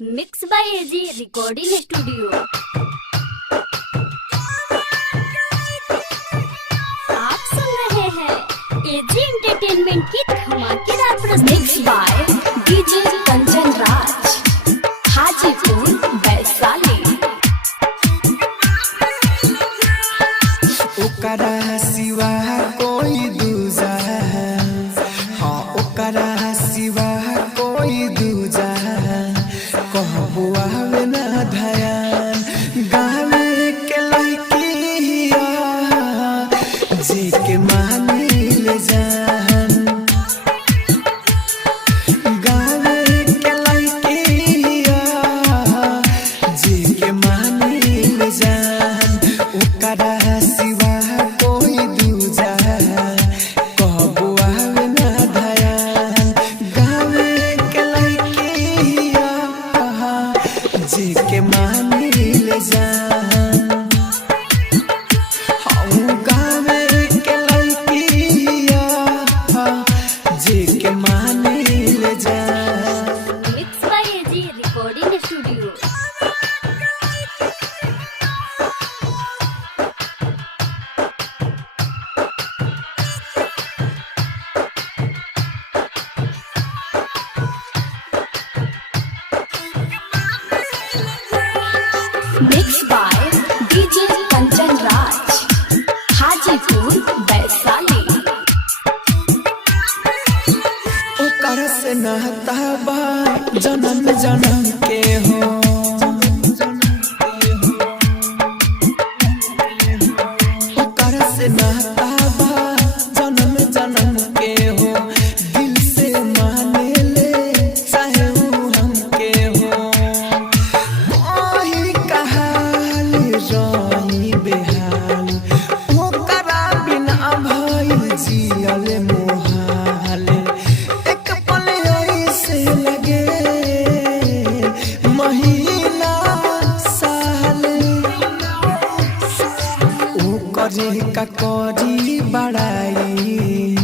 Mix by AG recording studio. आप सुन रहे हैं एजी एंटरटेनमेंट की धमाकेदार प्रस्तुति। Mix by DJ Kanchan Raj, Hajipur Vaishali. ओकरा सिवा कोई दूजा, हाँ ओकरा सिवा कोई दूजा कहबो आवे ना धयान। गावे के लड़किया जे के मानी ले जान, गावे के लड़किया जे के मानी ले जान। ओकरा सिवा कोई दूजा कहबो आवे ना धयान। गावे के लड़किया जे के मानी ले जान, हाँ गावे के लड़किया जे के मानी ले जान। Mix by AG recording studio. Mix by DJ Kanchan Raj, Hajipur Vaishali. ओकर से नाता बा जन्म जन्म के हो, ओकर से नाता बा जन्म जन्म के हो। दिल से माने ले चाहे ऊ हमके हो। कोई कहाल रही बेहाल, ओकरा बिना भइल जियल मोहाल। एक पल ऐसे लगे महीना साल, ओकरे का करी बड़ाई,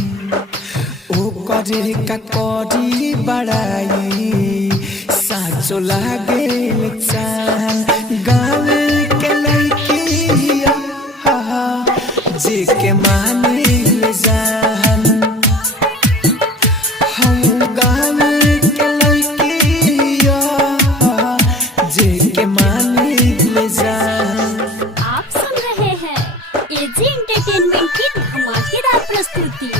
ओकरे का करी बड़ाई। साचो लागे चान गावे के लड़किया जे के मानी ले जान, हम गावे के लड़किया जे के मानी ले जान। आप सुन रहे हैं एजी एंटरटेनमेंट की धमाकेदार प्रस्तुति।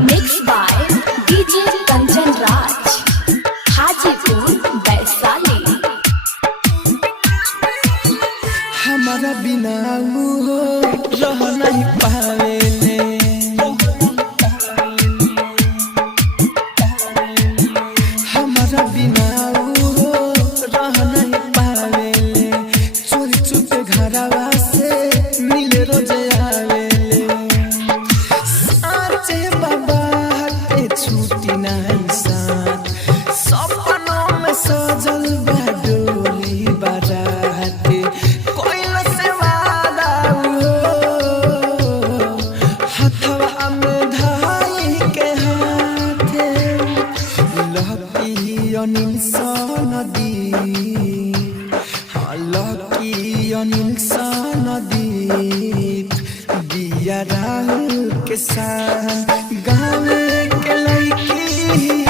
Mix by DJ Kanchan Raj, Hajipur Vaishali. हमारा बिना वो रह नहीं पावेले, हमारा बिना वो रह नहीं पावेले। चोरी चुपे घरवा से मिले रोज आवेले। साचे बाबा के छुट्टी नहीं साथ, सपनों में सजल बा डोली बारात। कोइल से वादा हो हथवा में धाई के हाथे। लकी अनिल सनदी, हाँ लकी अनिल सनदी दिया राहुल के साथ। गावे के लड़की